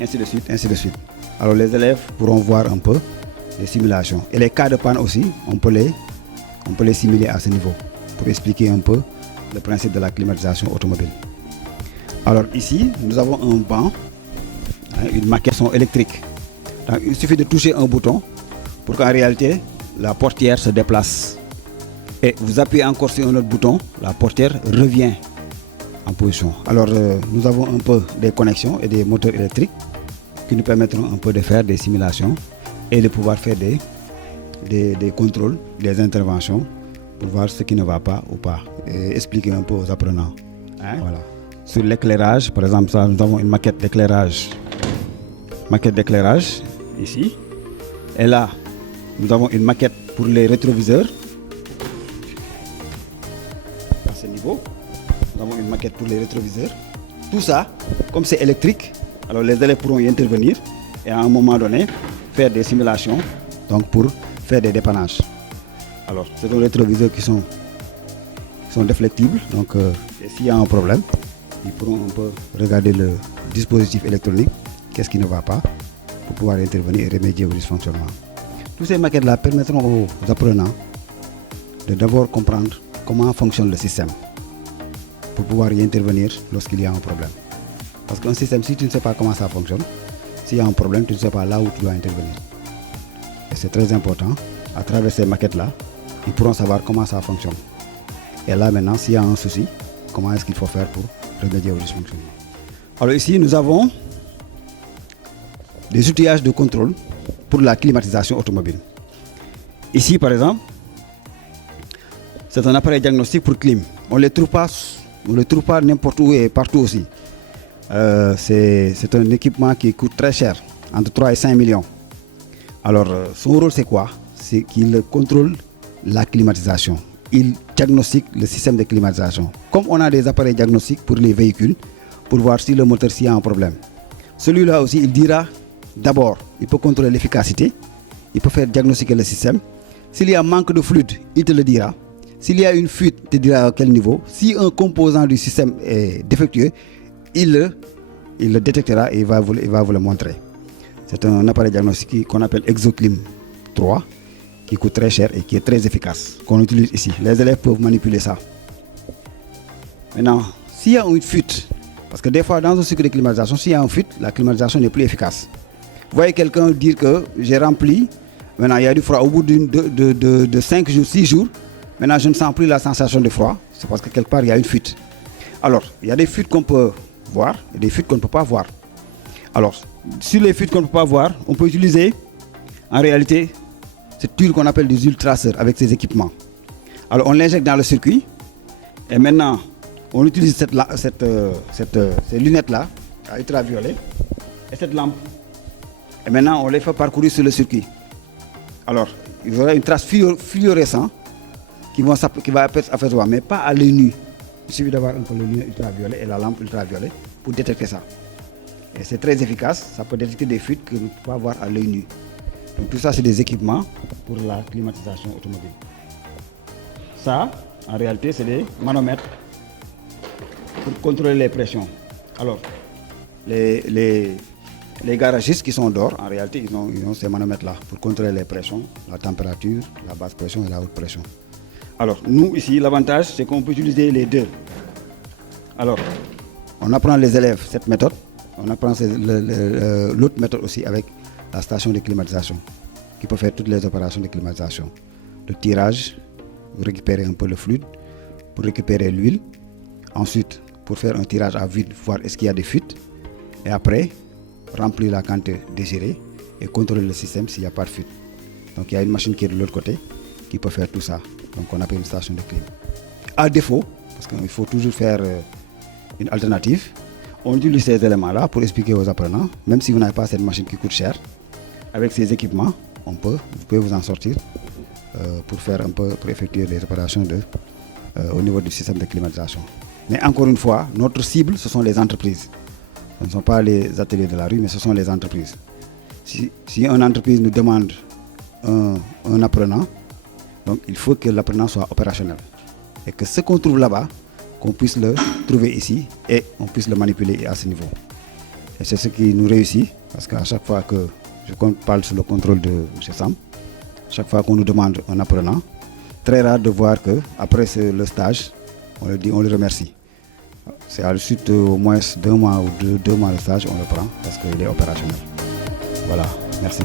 ainsi de suite, ainsi de suite. Alors les élèves pourront voir un peu les simulations. Et les cas de panne aussi, on peut les simuler à ce niveau pour expliquer un peu le principe de la climatisation automobile. Alors ici, nous avons un banc, une maquette son électrique. Donc, il suffit de toucher un bouton pour qu'en réalité, la portière se déplace. Et vous appuyez encore sur un autre bouton, la portière revient en position. Alors nous avons un peu des connexions et des moteurs électriques qui nous permettront un peu de faire des simulations et de pouvoir faire des contrôles, des interventions pour voir ce qui ne va pas ou pas et expliquer un peu aux apprenants. Voilà. Sur l'éclairage, par exemple, ça, nous avons une maquette d'éclairage ici. Et là, nous avons une maquette pour les rétroviseurs. À ce niveau, nous avons une maquette pour les rétroviseurs. Tout ça, comme c'est électrique, alors les élèves pourront y intervenir et à un moment donné, faire des simulations donc pour faire des dépannages. Alors, ce sont les rétroviseurs qui sont déflectibles. Donc, s'il y a un problème, ils pourront un peu regarder le dispositif électronique, qu'est-ce qui ne va pas, pour pouvoir intervenir et remédier au dysfonctionnement. Toutes ces maquettes-là permettront aux apprenants de d'abord comprendre comment fonctionne le système pour pouvoir y intervenir lorsqu'il y a un problème. Parce qu'un système, si tu ne sais pas comment ça fonctionne, s'il y a un problème, tu ne sais pas là où tu dois intervenir. Et c'est très important, à travers ces maquettes-là, ils pourront savoir comment ça fonctionne. Et là maintenant, s'il y a un souci, comment est-ce qu'il faut faire pour remédier au dysfonctionnement. Alors ici, nous avons des outillages de contrôle pour la climatisation automobile. Ici, par exemple, c'est un appareil diagnostic pour clim. On ne le trouve pas n'importe où et partout aussi. C'est un équipement qui coûte très cher, entre 3 et 5 millions. Alors, son rôle, c'est quoi? C'est qu'il contrôle la climatisation. Il diagnostique le système de climatisation. Comme on a des appareils diagnostiques pour les véhicules, pour voir si le moteur s'il y a un problème. Celui-là aussi, il dira d'abord, il peut contrôler l'efficacité, il peut faire diagnostiquer le système. S'il y a un manque de fluide, il te le dira. S'il y a une fuite, il te dira à quel niveau. Si un composant du système est défectueux, il le détectera et il va vous le montrer. C'est un appareil diagnostique qu'on appelle ExoClim 3, qui coûte très cher et qui est très efficace, qu'on utilise ici. Les élèves peuvent manipuler ça. Maintenant, s'il y a une fuite, parce que des fois dans un cycle de climatisation, s'il y a une fuite, la climatisation n'est plus efficace. Vous voyez quelqu'un dire que j'ai rempli, maintenant il y a du froid au bout de 5 jours, 6 jours, maintenant je ne sens plus la sensation de froid, c'est parce que quelque part il y a une fuite. Alors, il y a des fuites qu'on peut voir et des fuites qu'on ne peut pas voir. Alors, sur les fuites qu'on ne peut pas voir, on peut utiliser en réalité cette huile qu'on appelle des huiles traceurs avec ces équipements. Alors, on l'injecte dans le circuit et maintenant on utilise ces lunettes-là à ultraviolet et cette lampe. Et maintenant, on les fait parcourir sur le circuit. Alors, il y aura une trace fluorescente qui va apercevoir, mais pas à l'œil nu. Il suffit d'avoir un peu le lunettes ultraviolet et la lampe ultraviolet pour détecter ça. Et c'est très efficace, ça peut détecter des fuites que nous ne pouvons pas voir à l'œil nu. Donc tout ça, c'est des équipements pour la climatisation automobile. Ça, en réalité, c'est des manomètres pour contrôler les pressions. Alors, les garagistes qui sont dehors, en réalité, ils ont ces manomètres-là pour contrôler les pressions, la température, la basse pression et la haute pression. Alors, nous, ici, l'avantage, c'est qu'on peut utiliser les deux. Alors, on apprend les élèves cette méthode, on apprend l'autre méthode aussi avec la station de climatisation, qui peut faire toutes les opérations de climatisation. Le tirage, vous récupérez un peu le fluide, pour récupérer l'huile. Ensuite, pour faire un tirage à vide, voir est-ce qu'il y a des fuites. Et après, remplir la quantité désirée et contrôler le système s'il n'y a pas de fuite. Donc il y a une machine qui est de l'autre côté qui peut faire tout ça. Donc on appelle une station de clim. À défaut, parce qu'il faut toujours faire une alternative, on utilise ces éléments-là pour expliquer aux apprenants, même si vous n'avez pas cette machine qui coûte cher, avec ces équipements, vous pouvez vous en sortir pour effectuer des opérations au niveau du système de climatisation. Mais encore une fois, notre cible, ce sont les entreprises. Ce ne sont pas les ateliers de la rue, mais ce sont les entreprises. Si une entreprise nous demande un apprenant, donc il faut que l'apprenant soit opérationnel. Et que ce qu'on trouve là-bas, qu'on puisse le trouver ici et on puisse le manipuler à ce niveau. Et c'est ce qui nous réussit, parce qu'à chaque fois que je parle sous le contrôle de M. Sam, chaque fois qu'on nous demande un apprenant, très rare de voir qu'après le stage, on le remercie. C'est à la suite au moins d'1 mois ou deux mois de stage, on le prend parce qu'il est opérationnel. Voilà, merci.